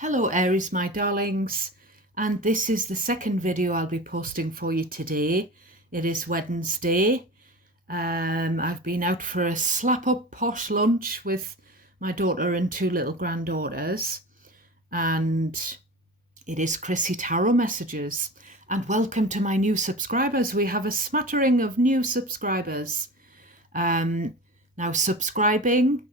Hello Aries, my darlings, and this is the second video I'll be posting for you today. It is Wednesday. I've been out for a slap-up posh lunch with my daughter and two little granddaughters, and it is Chrissy Tarot Messages. And welcome to my new subscribers. We have a smattering of new subscribers. Now subscribing,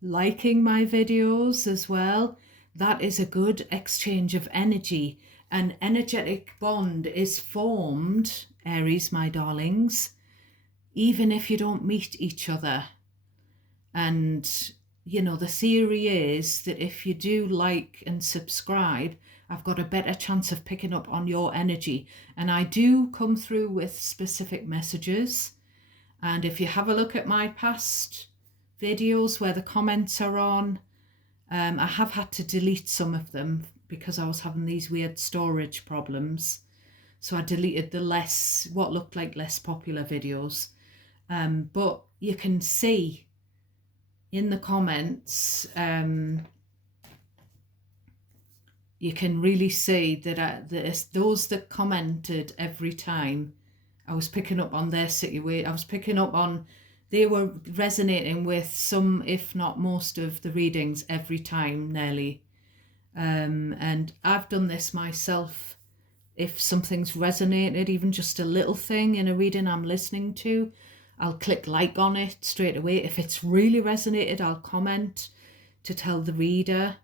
liking my videos as well, that is a good exchange of energy. An energetic bond is formed, Aries, my darlings, even if you don't meet each other. And, you know, the theory is that if you do like and subscribe, I've got a better chance of picking up on your energy. And I do come through with specific messages. And if you have a look at my past videos where the comments are on, I have had to delete some of them because I was having these weird storage problems. So I deleted the what looked like less popular videos. But you can see in the comments, you can really see that those that commented every time, I was picking up on their situation. I was picking up on, they were resonating with some, if not most of the readings every time, nearly. And I've done this myself. If something's resonated, even just a little thing in a reading I'm listening to, I'll click like on it straight away. If it's really resonated, I'll comment to tell the reader.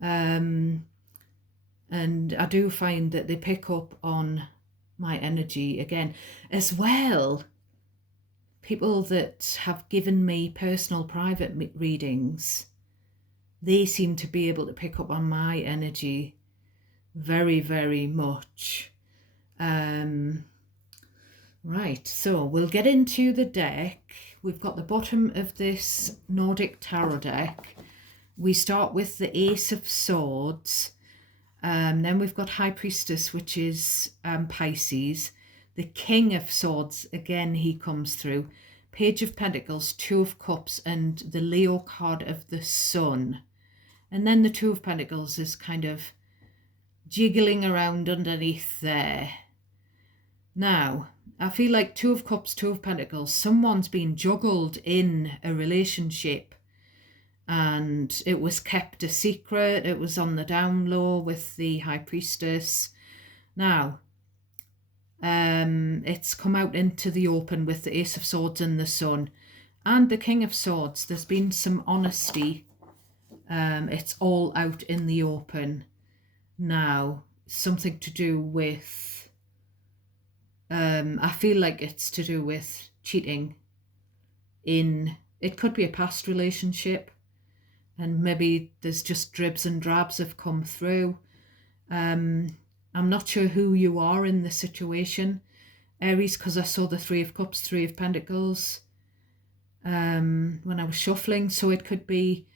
And I do find that they pick up on my energy again as well. People that have given me personal private readings, they seem to be able to pick up on my energy very, very much. Right, so we'll get into the deck. We've got the bottom of this Nordic tarot deck. We start with the Ace of Swords. Then we've got High Priestess, which is Pisces. The King of Swords, again, he comes through. Page of Pentacles, Two of Cups, and the Leo card of the Sun. And then the Two of Pentacles is kind of jiggling around underneath there. Now, I feel like Two of Cups, Two of Pentacles, someone's been juggled in a relationship and it was kept a secret. It was on the down low with the High Priestess. Now, it's come out into the open with the Ace of Swords and the Sun and the King of Swords. There's been some honesty. It's all out in the open now. Something to do with, I feel like it's to do with cheating it could be a past relationship, and maybe there's just dribs and drabs have come through. I'm not sure who you are in the situation, Aries, because I saw the Three of Cups, Three of Pentacles when I was shuffling. So it could be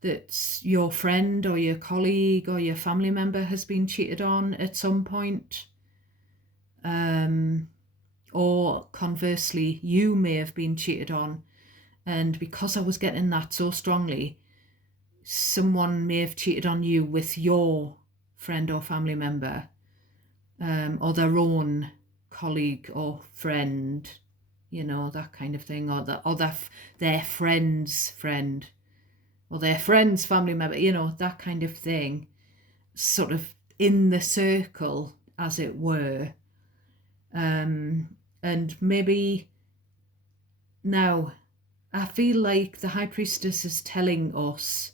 that your friend or your colleague or your family member has been cheated on at some point. Or conversely, you may have been cheated on. And because I was getting that so strongly, someone may have cheated on you with your friend or family member, or their own colleague or friend, you know, that kind of thing, or their friend's friend, or their friend's family member, you know, that kind of thing, sort of in the circle, as it were. And maybe now I feel like the High Priestess is telling us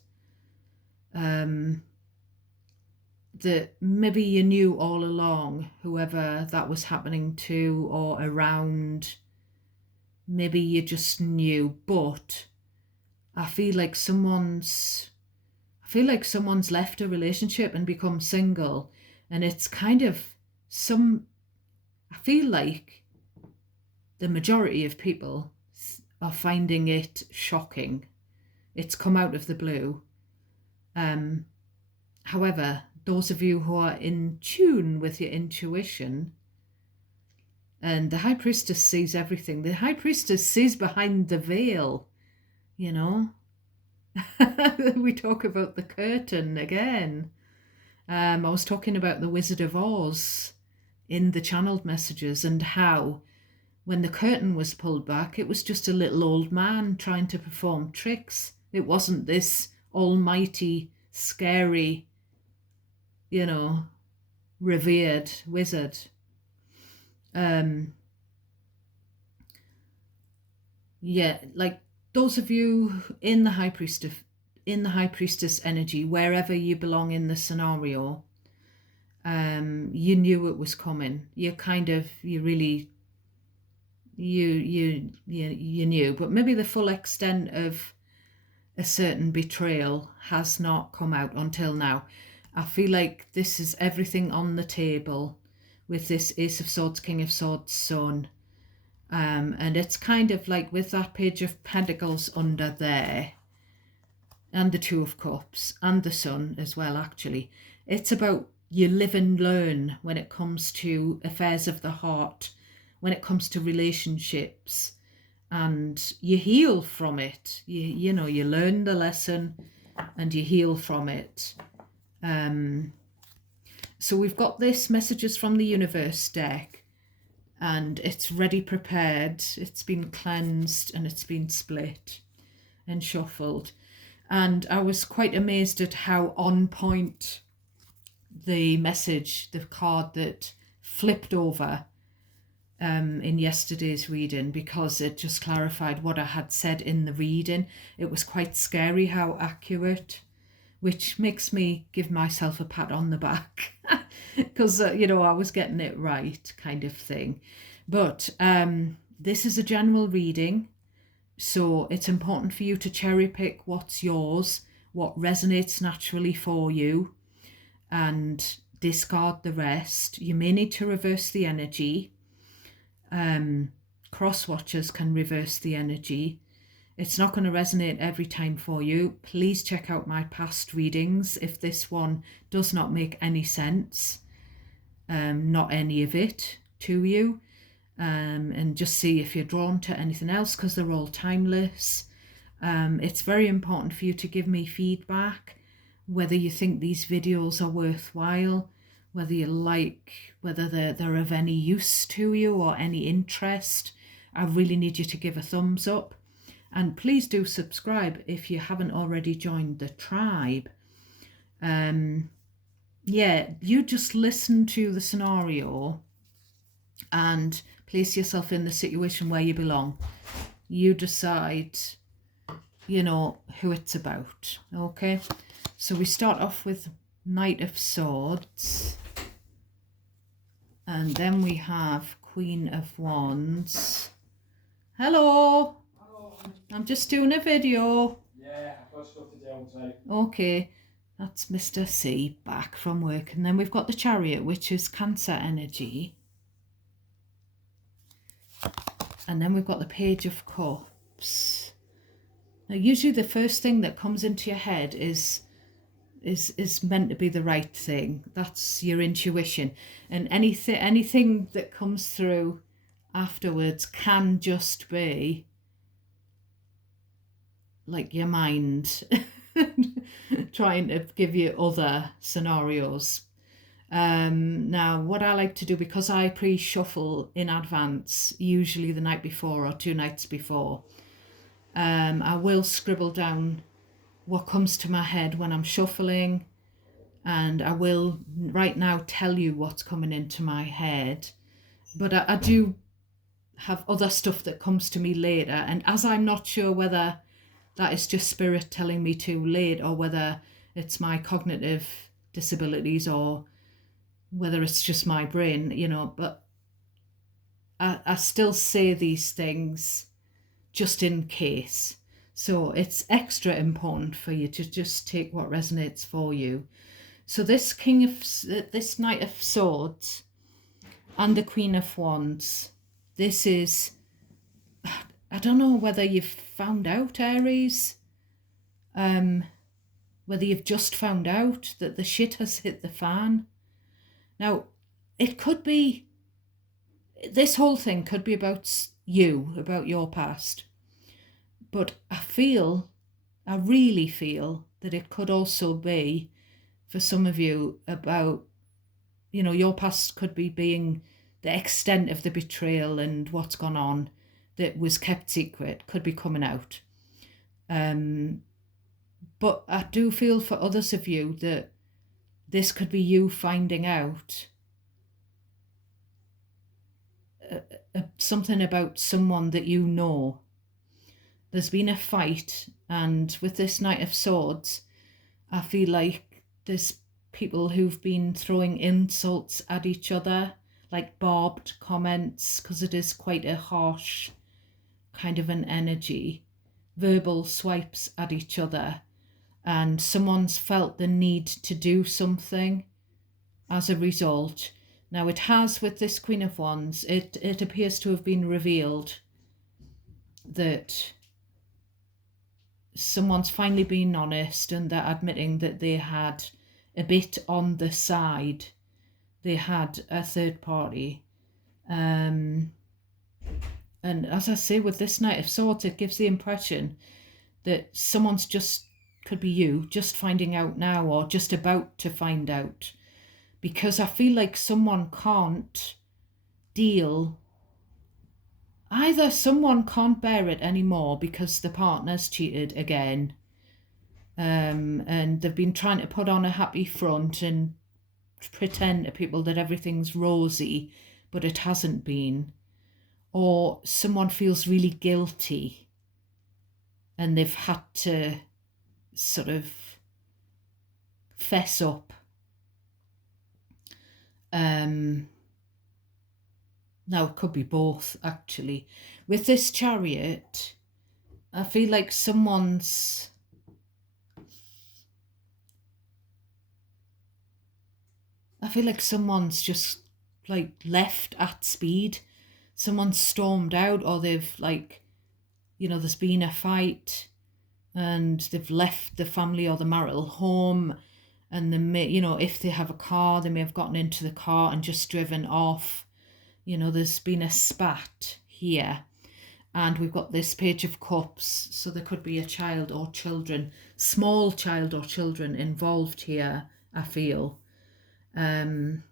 that maybe you knew all along, whoever that was happening to or around, maybe you just knew, but I feel like someone's left a relationship and become single, and it's kind of I feel like the majority of people are finding it shocking. It's come out of the blue. However, those of you who are in tune with your intuition, and the High Priestess sees everything. The High Priestess sees behind the veil, you know. We talk about the curtain again. I was talking about the Wizard of Oz in the channeled messages, and how when the curtain was pulled back, it was just a little old man trying to perform tricks. It wasn't this almighty, scary, revered wizard. Yeah, like those of you in the high priestess energy, wherever you belong in the scenario, you knew it was coming. You really you knew, but maybe the full extent of a certain betrayal has not come out until now. I feel like this is everything on the table with this Ace of Swords, King of Swords, Sun. And it's kind of like with that Page of Pentacles under there, and the Two of Cups, and the Sun as well, actually. It's about you live and learn when it comes to affairs of the heart, when it comes to relationships, and you heal from it. You learn the lesson and you heal from it. So we've got this Messages from the Universe deck, and it's ready, prepared. It's been cleansed and it's been split and shuffled. And I was quite amazed at how on point the card that flipped over in yesterday's reading, because it just clarified what I had said in the reading. It was quite scary how accurate, which makes me give myself a pat on the back because, I was getting it right, kind of thing. But this is a general reading, so it's important for you to cherry pick what's yours, what resonates naturally for you, and discard the rest. You may need to reverse the energy. Cross watchers can reverse the energy. It's not going to resonate every time for you. Please check out my past readings if this one does not make any sense, not any of it to you, and just see if you're drawn to anything else, because they're all timeless. It's very important for you to give me feedback, whether you think these videos are worthwhile, whether you like, whether they're of any use to you or any interest. I really need you to give a thumbs up. And please do subscribe if you haven't already joined the tribe. You just listen to the scenario and place yourself in the situation where you belong. You decide, who it's about. Okay, so we start off with Knight of Swords. And then we have Queen of Wands. Hello. I'm just doing a video. Yeah, I've got stuff to do today. Okay, that's Mr. C back from work. And then we've got the Chariot, which is Cancer energy. And then we've got the Page of Cups. Now, usually the first thing that comes into your head is meant to be the right thing. That's your intuition. And anything that comes through afterwards can just be like your mind trying to give you other scenarios. Now, what I like to do, because I pre-shuffle in advance, usually the night before or 2 nights before, I will scribble down what comes to my head when I'm shuffling, and I will right now tell you what's coming into my head. But I do have other stuff that comes to me later, and as I'm not sure whether that is just spirit telling me too late, or whether it's my cognitive disabilities, or whether it's just my brain, but I still say these things just in case. So it's extra important for you to just take what resonates for you. So this Knight of Swords and the Queen of Wands, this is, I don't know whether you've found out, Aries, whether you've just found out that the shit has hit the fan. Now, it could be, this whole thing could be about you, about your past. But I really feel that it could also be for some of you about, your past could be being the extent of the betrayal and what's gone on that was kept secret could be coming out. But I do feel for others of you that this could be you finding out something about someone that you know. There's been a fight, and with this Knight of Swords, I feel like there's people who've been throwing insults at each other, like barbed comments, because it is quite a harsh kind of an energy, verbal swipes at each other, and someone's felt the need to do something as a result. Now it has, with this Queen of Wands, it appears to have been revealed that someone's finally been honest and they're admitting that they had a bit on the side. They had a third party. And as I say, with this Knight of Swords, it gives the impression that someone's could be you, just finding out now or just about to find out. Because I feel like someone can't deal. Either someone can't bear it anymore because the partner's cheated again, and they've been trying to put on a happy front and pretend to people that everything's rosy, but it hasn't been. Or someone feels really guilty and they've had to sort of fess up. Now, it could be both, actually. With this Chariot, I feel like someone's just like left at speed. Someone's stormed out, or they've there's been a fight and they've left the family or the marital home, and they may, if they have a car, they may have gotten into the car and just driven off. There's been a spat here. And we've got this Page of Cups, so there could be a child or children, small child or children involved here, I feel. Now,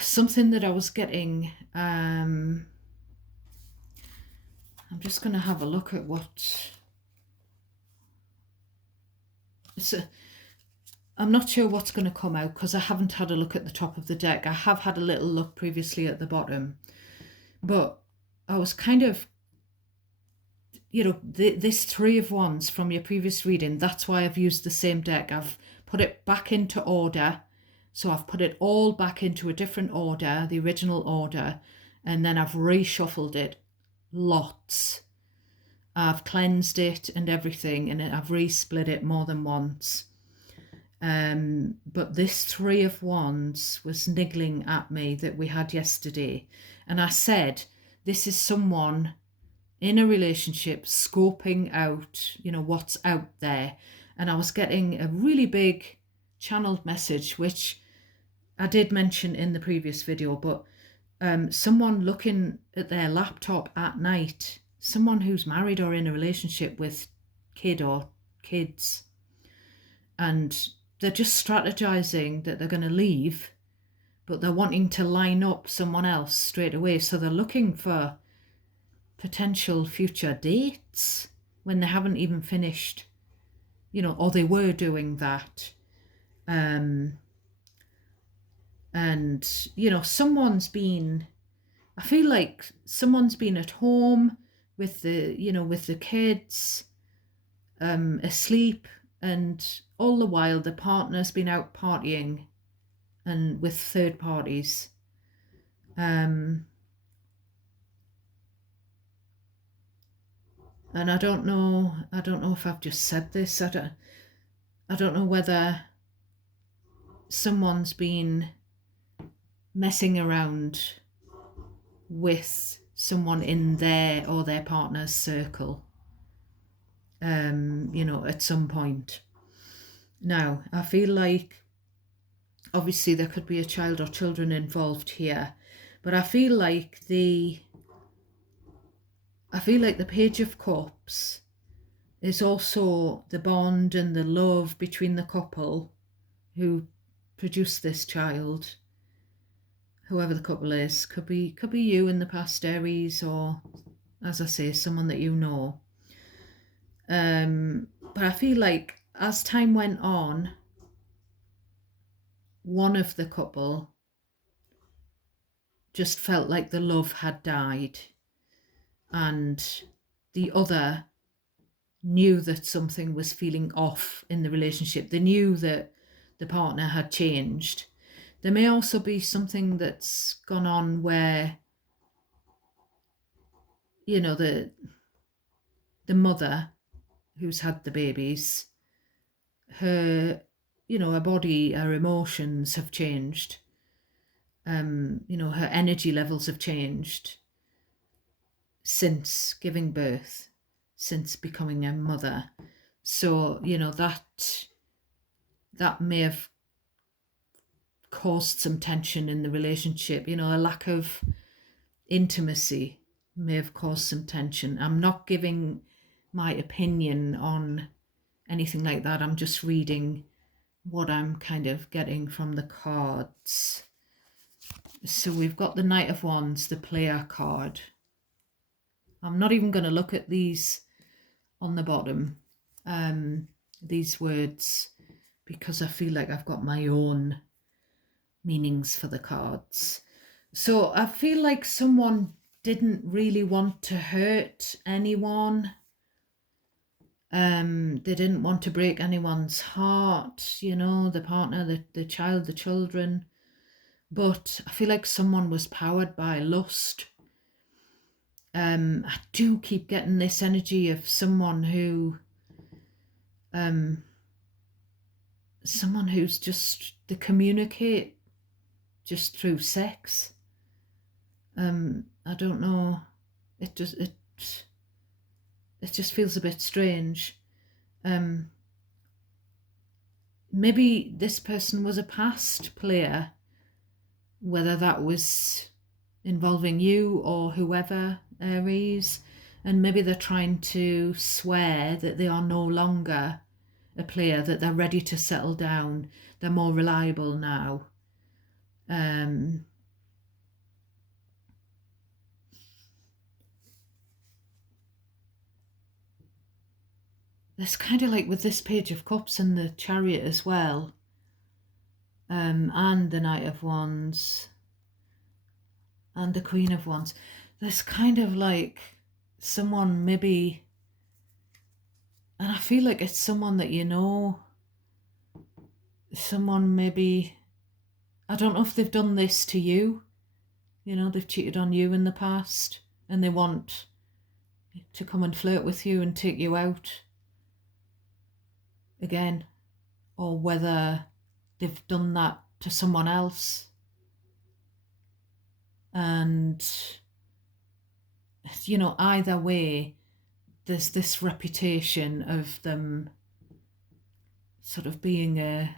something that I was getting, I'm just going to have a look at what... I'm not sure what's going to come out because I haven't had a look at the top of the deck. I have had a little look previously at the bottom. But I was kind of, this Three of Wands from your previous reading, that's why I've used the same deck. I've put it back into order. So I've put it all back into a different order, the original order, and then I've reshuffled it lots. I've cleansed it and everything, and I've resplit it more than once. But this Three of Wands was niggling at me that we had yesterday. And I said, this is someone in a relationship scoping out, what's out there. And I was getting a really big channeled message, which I did mention in the previous video, but someone looking at their laptop at night, someone who's married or in a relationship with kid or kids, and they're just strategizing that they're going to leave, but they're wanting to line up someone else straight away. So they're looking for potential future dates when they haven't even finished, or they were doing that. And, someone's been, I feel like someone's been at home with the kids, asleep, and all the while the partner's been out partying and with third parties. And I don't know if I've just said this. I don't know whether someone's been messing around with someone in their or their partner's circle, at some point. Now, I feel like obviously there could be a child or children involved here, but I feel like the Page of Cups is also the bond and the love between the couple who produced this child. Whoever the couple is, could be you in the past, Aries, or, as I say, someone that you know. But I feel like as time went on, one of the couple just felt like the love had died, and the other knew that something was feeling off in the relationship. They knew that the partner had changed. There may also be something that's gone on where, you know, the mother who's had the babies, her, you know, her body, her emotions have changed. You know, her energy levels have changed since giving birth, since becoming a mother. So, you know, that may have caused some tension in the relationship. You know, a lack of intimacy may have caused some tension. I'm not giving my opinion on anything like that. I'm just reading what I'm kind of getting from the cards. So we've got the Knight of Wands, the player card. I'm not even going to look at these on the bottom, these words, because I feel like I've got my own meanings for the cards. So I feel like someone didn't really want to hurt anyone. They didn't want to break anyone's heart, you know, the partner, the child, the children. But I feel like someone was powered by lust. I do keep getting this energy of someone who's just, they communicate just through sex. I don't know. It just feels a bit strange. Maybe this person was a past player, whether that was involving you or whoever, Aries, and maybe they're trying to swear that they are no longer a player, that they're ready to settle down, they're more reliable now. It's kind of like with this Page of Cups and the Chariot as well, and the Knight of Wands and the Queen of Wands. There's kind of like someone maybe, and I feel like it's someone that you know, someone maybe, I don't know if they've done this to you, you know, they've cheated on you in the past and they want to come and flirt with you and take you out again, or whether they've done that to someone else. And, you know, either way, there's this reputation of them sort of being a,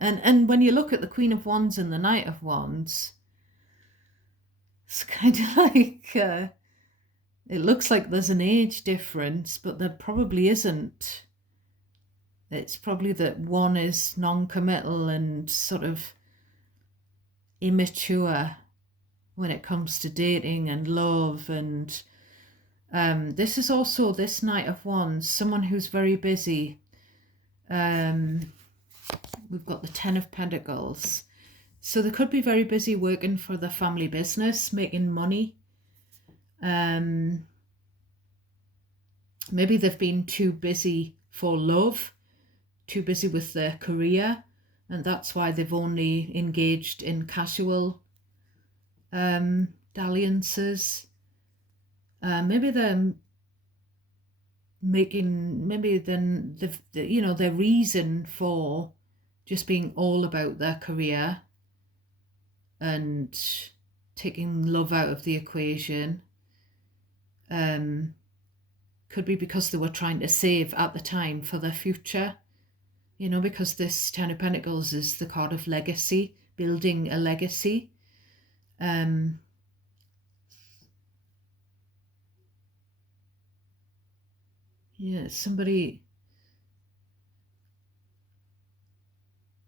and when you look at the Queen of Wands and the Knight of Wands, it's kind of like it looks like there's an age difference, but there probably isn't. It's probably that one is non-committal and sort of immature when it comes to dating and love. And this is also, this Knight of Wands, someone who's very busy. We've got the Ten of Pentacles. So they could be very busy working for the family business, making money. Maybe they've been too busy for love, too busy with their career, and that's why they've only engaged in casual dalliances. Maybe they're making, maybe then you know, their reason for just being all about their career and taking love out of the equation could be because they were trying to save at the time for their future, you know, because this Ten of Pentacles is the card of legacy, building a legacy. Yeah, somebody,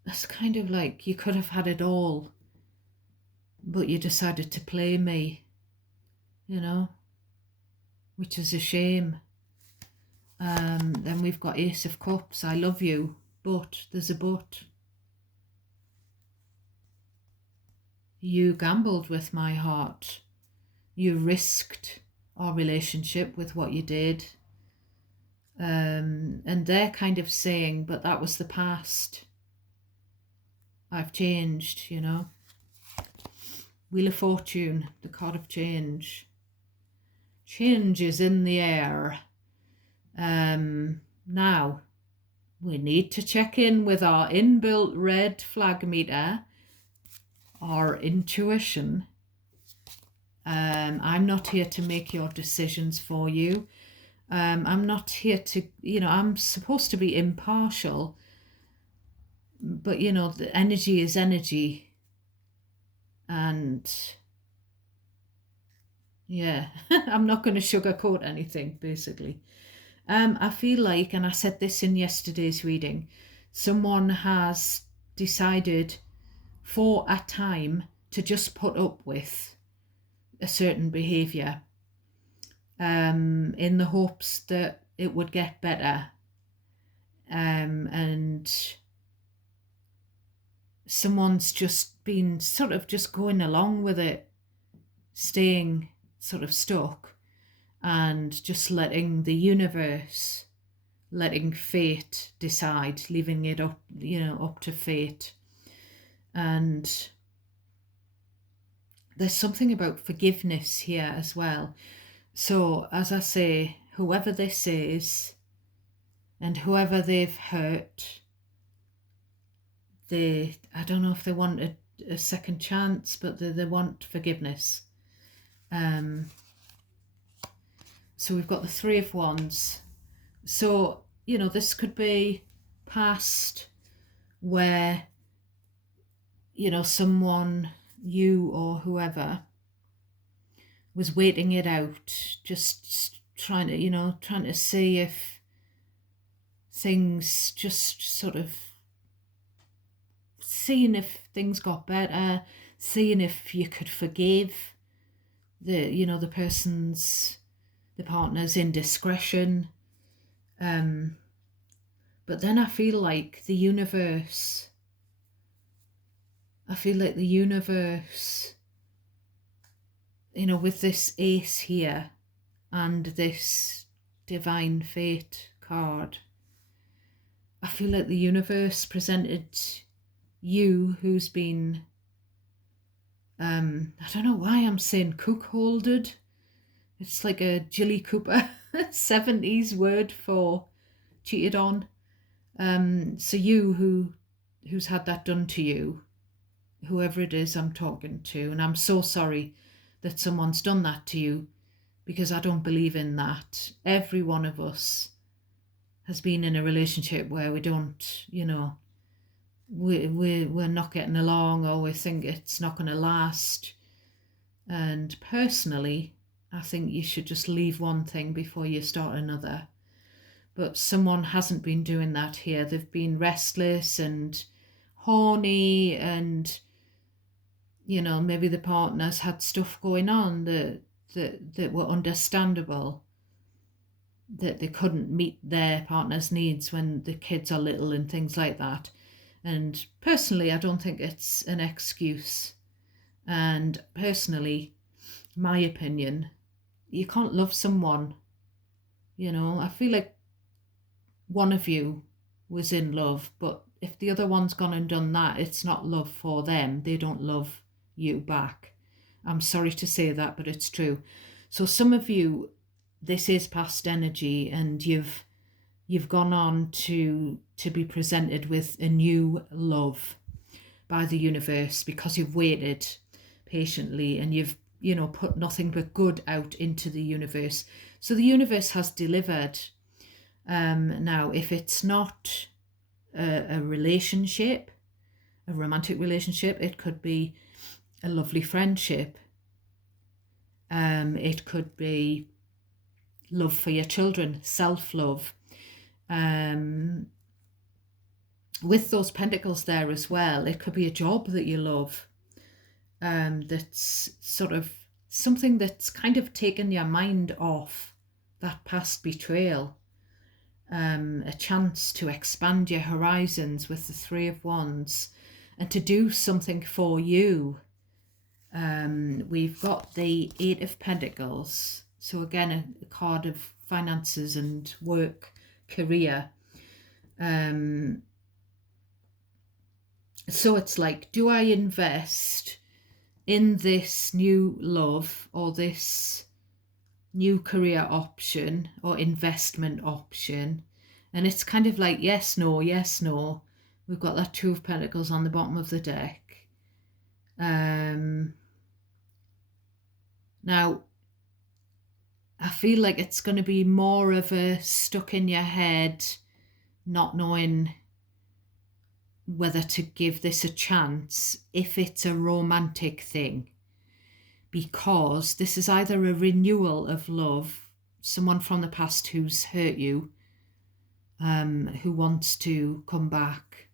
that's kind of like you could have had it all, but you decided to play me, you know, which is a shame. Then we've got Ace of Cups. I love you, but there's a but. You gambled with my heart. You risked our relationship with what you did. And they're kind of saying, but that was the past. I've changed, you know. Wheel of Fortune, the card of change. Change is in the air. Now, we need to check in with our inbuilt red flag meter, our intuition. I'm not here to make your decisions for you. I'm not here to, I'm supposed to be impartial, but, the energy is energy. And yeah, I'm not going to sugarcoat anything, basically. I feel like, and I said this in yesterday's reading, someone has decided for a time to just put up with a certain behaviour, in the hopes that it would get better. And someone's just been sort of just going along with it, staying sort of stuck, and just letting the universe, letting fate decide, leaving it up, up to fate. And there's something about forgiveness here as well. So, as I say, whoever this is and whoever they've hurt, I don't know if they want a second chance, but they want forgiveness. So we've got the Three of Wands. So, this could be past, where, someone, you or whoever, was waiting it out, just trying to see if things just sort of, seeing if things got better, seeing if you could forgive the partner's indiscretion. But then I feel like the universe, with this ace here and this divine fate card, I feel like the universe presented you, who's been, I don't know why I'm saying cuckolded. It's like a Jilly Cooper 70s word for cheated on. So you who's had that done to you, whoever it is I'm talking to, and I'm so sorry that someone's done that to you, because I don't believe in that. Every one of us has been in a relationship where we don't, we're not getting along, or we think it's not going to last. And personally, I think you should just leave one thing before you start another. But someone hasn't been doing that here. They've been restless and horny, and maybe the partners had stuff going on that were understandable, that they couldn't meet their partner's needs when the kids are little and things like that. And personally, I don't think it's an excuse. And personally, my opinion, you can't love someone. I feel like one of you was in love, but if the other one's gone and done that, it's not love for them. They don't love you back. I'm sorry to say that, but it's true. So some of you, this is past energy, and you've gone on to be presented with a new love by the universe, because you've waited patiently, and you've put nothing but good out into the universe. So the universe has delivered. Now, if it's not a relationship, a romantic relationship, it could be a lovely friendship. It could be love for your children, self-love. With those pentacles there as well, it could be a job that you love, that's sort of something that's kind of taken your mind off that past betrayal. A chance to expand your horizons with the Three of Wands and to do something for you. We've got the Eight of Pentacles. So again, a card of finances and work, career. So it's like, do I invest in this new love or this new career option or investment option? And it's kind of like yes, no, yes, no. We've got that Two of Pentacles on the bottom of the deck. Now, I feel like it's going to be more of a stuck in your head, not knowing whether to give this a chance if it's a romantic thing, because this is either a renewal of love, someone from the past who's hurt you, who wants to come back,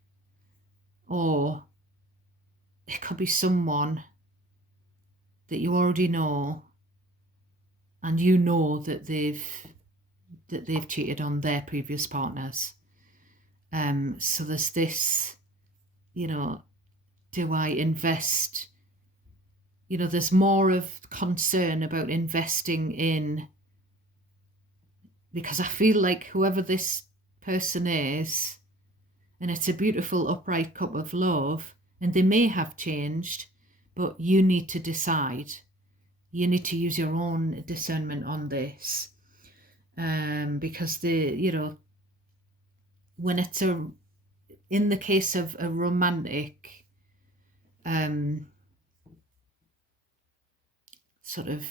or it could be someone that you already know and you know that they've cheated on their previous partners. So there's this, do I invest? There's more of concern about investing in, because I feel like whoever this person is, and it's a beautiful upright cup of love, and they may have changed, but you need to decide. You need to use your own discernment on this, because when it's in the case of a romantic sort of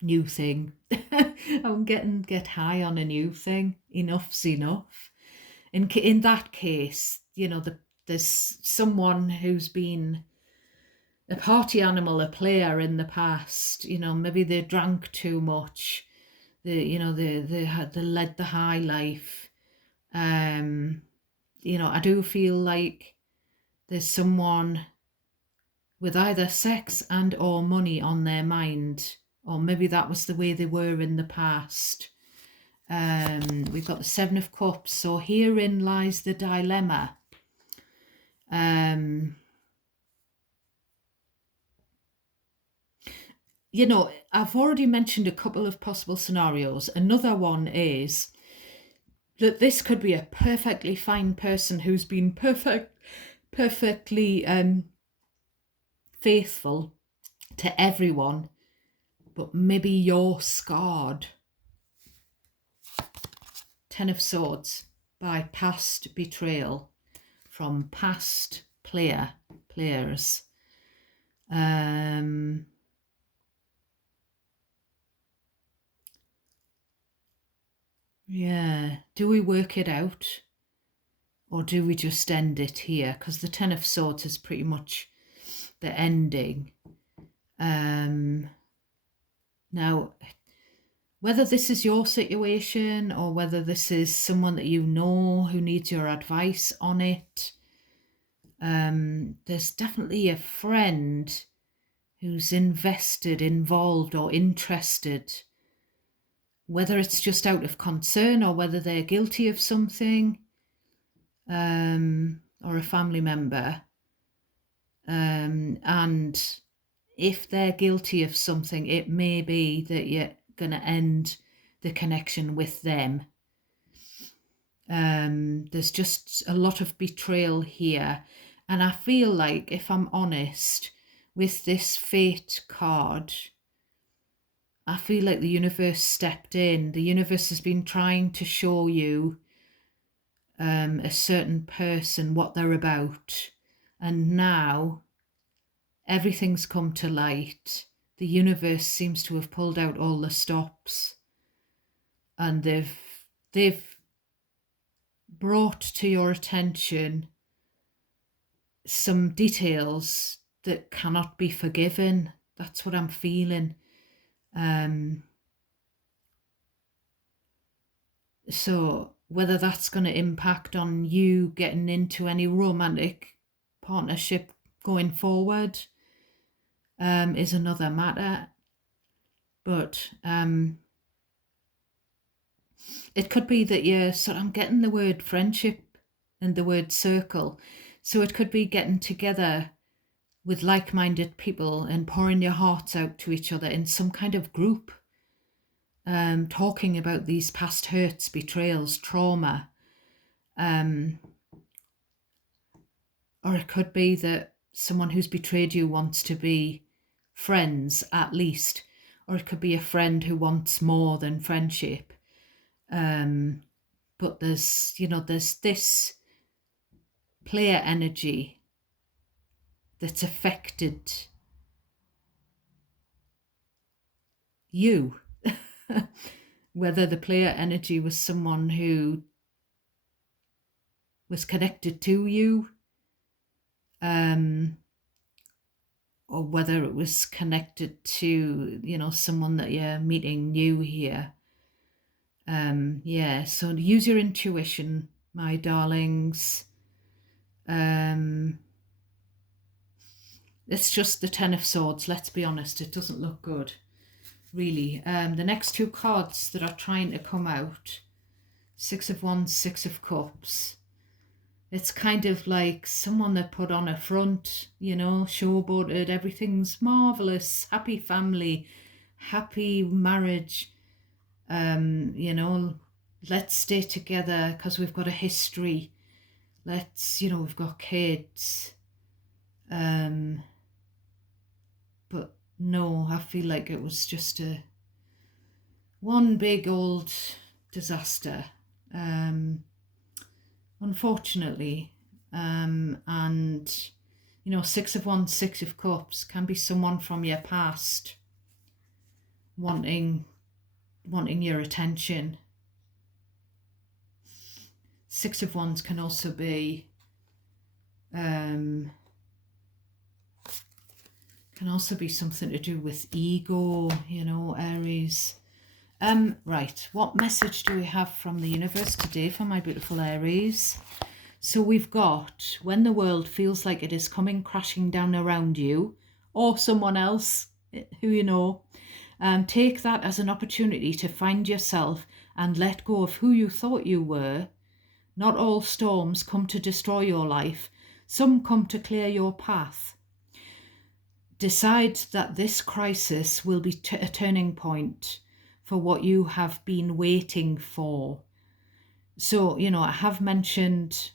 new thing, I'm get high on a new thing. Enough's enough. In that case, there's someone who's been a party animal, a player in the past. Maybe they drank too much. They led the high life. I do feel like there's someone with either sex and or money on their mind, or maybe that was the way they were in the past. We've got the Seven of Cups, so herein lies the dilemma. I've already mentioned a couple of possible scenarios. Another one is that this could be a perfectly fine person who's been perfectly faithful to everyone, but maybe you're scarred. Ten of Swords, by past betrayal from past players. Yeah, do we work it out, or do we just end it here? Because the Ten of Swords is pretty much the ending. Now, whether this is your situation or whether this is someone that you know who needs your advice on it, there's definitely a friend who's invested, involved, or interested, whether it's just out of concern or whether they're guilty of something, or a family member. And if they're guilty of something, it may be that you're going to end the connection with them. There's just a lot of betrayal here. And I feel like, if I'm honest, with this Fate card, I feel like the universe stepped in. The universe has been trying to show you a certain person, what they're about. And now everything's come to light. The universe seems to have pulled out all the stops, and they've brought to your attention some details that cannot be forgiven. That's what I'm feeling. So whether that's going to impact on you getting into any romantic partnership going forward is another matter. But it could be that you're I'm getting the word friendship and the word circle. So it could be getting together with like-minded people and pouring your hearts out to each other in some kind of group, talking about these past hurts, betrayals, trauma. Or it could be that someone who's betrayed you wants to be friends at least, or it could be a friend who wants more than friendship. But there's this player energy that's affected you. Whether the player energy was someone who was connected to you, or whether it was connected to, someone that you're meeting new here. Yeah, so use your intuition, my darlings. It's just the Ten of Swords, let's be honest, it doesn't look good, really. The next two cards that are trying to come out, Six of Wands, Six of Cups. It's kind of like someone that put on a front, showboated, everything's marvellous, happy family, happy marriage, let's stay together because we've got a history. We've got kids. But no, I feel like it was just one big old disaster. Unfortunately. And Six of Wands, Six of Cups can be someone from your past wanting your attention. Six of Wands can also be something to do with ego, Aries. Right, what message do we have from the universe today for my beautiful Aries? So we've got, when the world feels like it is coming crashing down around you, or someone else who take that as an opportunity to find yourself and let go of who you thought you were. Not all storms come to destroy your life. Some come to clear your path. Decide that this crisis will be a turning point for what you have been waiting for. So, I have mentioned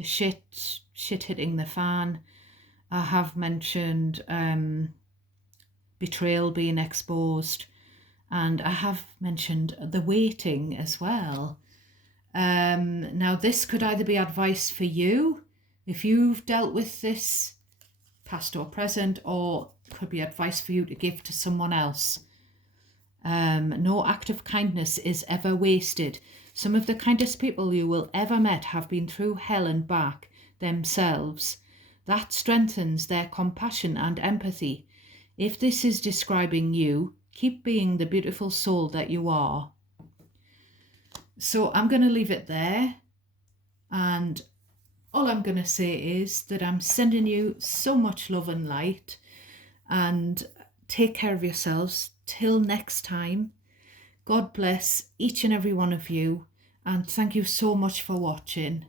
shit hitting the fan. I have mentioned betrayal being exposed. And I have mentioned the waiting as well. Now, this could either be advice for you, if you've dealt with this, past or present, or could be advice for you to give to someone else. No act of kindness is ever wasted. Some of the kindest people you will ever met have been through hell and back themselves. That strengthens their compassion and empathy. If this is describing you, keep being the beautiful soul that you are. So I'm going to leave it there. And all I'm going to say is that I'm sending you so much love and light. And take care of yourselves. Till next time. God bless each and every one of you. And thank you so much for watching.